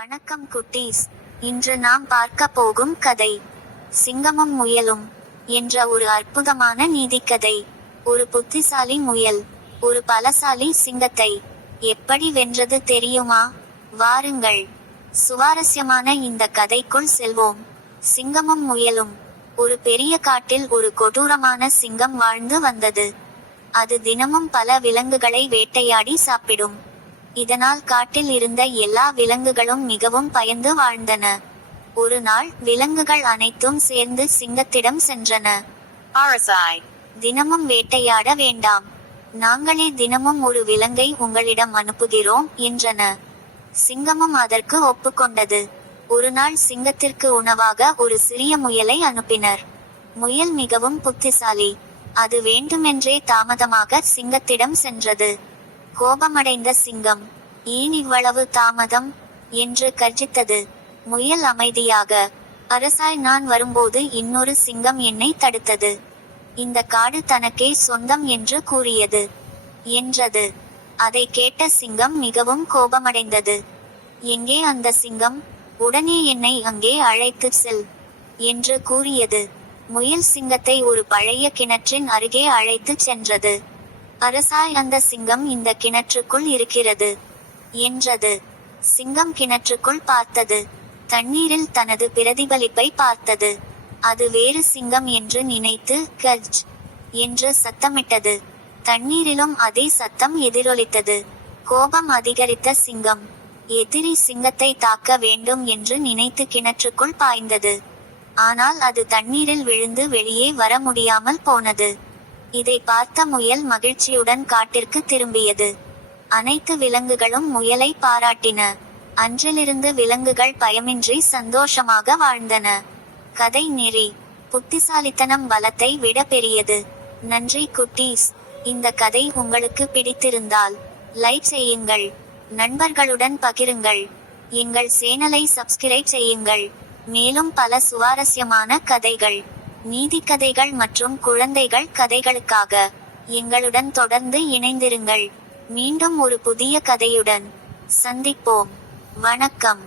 வணக்கம் குட்டீஸ். இன்று நாம் பார்க்க போகும் கதை சிங்கமும் முயலும் என்ற ஒரு அற்புதமான நீதிக்கதை. ஒரு புத்திசாலி முயல் ஒரு பலசாலி சிங்கத்தை எப்படி வென்றது தெரியுமா? வாருங்கள், சுவாரஸ்யமான இந்த கதைக்குள் செல்வோம். சிங்கமும் முயலும். ஒரு பெரிய காட்டில் ஒரு கொடூரமான சிங்கம் வாழ்ந்து வந்தது. அது தினமும் பல விலங்குகளை வேட்டையாடி சாப்பிடும். இதனால் காட்டில் இருந்த எல்லா விலங்குகளும் மிகவும் பயந்து வாழ்ந்தன. ஒரு நாள் விலங்குகள் அனைத்தும் சேர்ந்து சிங்கத்திடம் சென்றன. அரசாய், தினமும் வேட்டையாட வேண்டாம், நாங்களே தினமும் ஒரு விலங்கை உங்களிடம் அனுப்புகிறோம் என்றன. சிங்கமும் அதற்கு ஒப்புக்கொண்டது. ஒரு நாள் சிங்கத்திற்கு உணவாக ஒரு சிறிய முயலை அனுப்பினர். முயல் மிகவும் புத்திசாலி. அது வேண்டுமென்றே தாமதமாக சிங்கத்திடம் சென்றது. கோபமடைந்த சிங்கம், ஏன் இவ்வளவு தாமதம் என்று கர்ஜித்தது. முயல் அமைதியாக, அரசாய், நான் வரும்போது இன்னொரு சிங்கம் என்னை தடுத்தது. இந்த காடு தனக்கே சொந்தம் என்று கூறியது என்றது. அதை கேட்ட சிங்கம் மிகவும் கோபமடைந்தது. எங்கே அந்த சிங்கம்? உடனே என்னை அங்கே அழைத்து செல் என்று கூறியது. முயல் சிங்கத்தை ஒரு பழைய கிணற்றின் அருகே அழைத்துச் சென்றது. அரசாய், அந்த சிங்கம் இந்த கிணற்றுக்குள் இருக்கிறது என்றது. சிங்கம் கிணற்றுக்குள் பார்த்தது. தண்ணீரில் தனது பிரதிபலிப்பை பார்த்தது. அது வேறு சிங்கம் என்று நினைத்து கர்ஜ் என்று சத்தமிட்டது. தண்ணீரிலும் அதே சத்தம் எதிரொலித்தது. கோபம் அதிகரித்த சிங்கம் எதிரி சிங்கத்தை தாக்க வேண்டும் என்று நினைத்து கிணற்றுக்குள் பாய்ந்தது. ஆனால் அது தண்ணீரில் விழுந்து வெளியே வர முடியாமல் போனது. இதை பார்த்த முயல் மகிழ்ச்சியுடன் காட்டிற்கு திரும்பியது. அனைத்து விலங்குகளும் முயலை பாராட்டின. அன்றிலிருந்து விலங்குகள் பயமின்றி சந்தோஷமாக வாழ்ந்தன. கதை நெறி: புத்திசாலித்தனம் பலத்தை விட பெரியது. நன்றி குட்டீஸ். இந்த கதை உங்களுக்கு பிடித்திருந்தால் லைக் செய்யுங்கள், நண்பர்களுடன் பகிருங்கள், எங்கள் சேனலை சப்ஸ்கிரைப் செய்யுங்கள். மேலும் பல சுவாரஸ்யமான கதைகள், நீதிக்கதைகள் மற்றும் குழந்தைகள் கதைகளுக்காக எங்களுடன் தொடர்ந்து இணைந்திருங்கள். மீண்டும் ஒரு புதிய கதையுடன் சந்திப்போம். வணக்கம்.